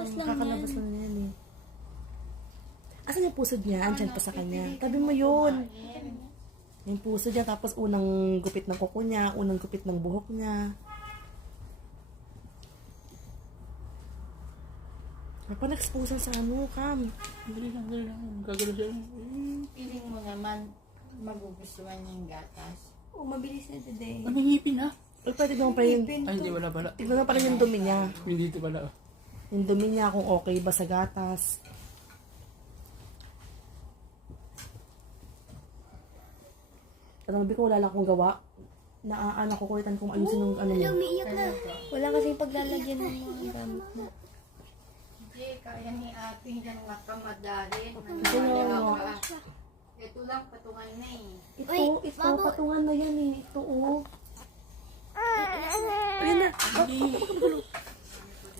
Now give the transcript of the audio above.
Kakalabas lang Kakalabas yan. lang yan eh. Asan yung pusod niya? Andyan pa sa kanya. Tabi mo yun. Yung puso niya, tapos unang gupit ng kuko niya, unang gupit ng buhok niya. Napag-exposan sa ano, Cam. Dali lang. Gagano siya. Feeling mo naman magugustuhan yung gatas. Oh, mabilis na today. Ano ngipin ha? Ay, pwede naman pa yung... Ay, hindi, wala. Tignan mo pala yung dumi niya. Hindi ito pala. Yung dumi niya, kung okay ba sa gatas. Alam mo, kung wala lang akong gawa, naaan ako kulitan kung ayusin ng ano niya. Umiiyak na. Wala kasing paglalagyan ng mga gamit na. Hindi, kaya ni ate yung makamadali. Oo. Ito lang, patungan na eh. Ito, patungan na yan eh. Ito, oh. Ayun na. Hindi.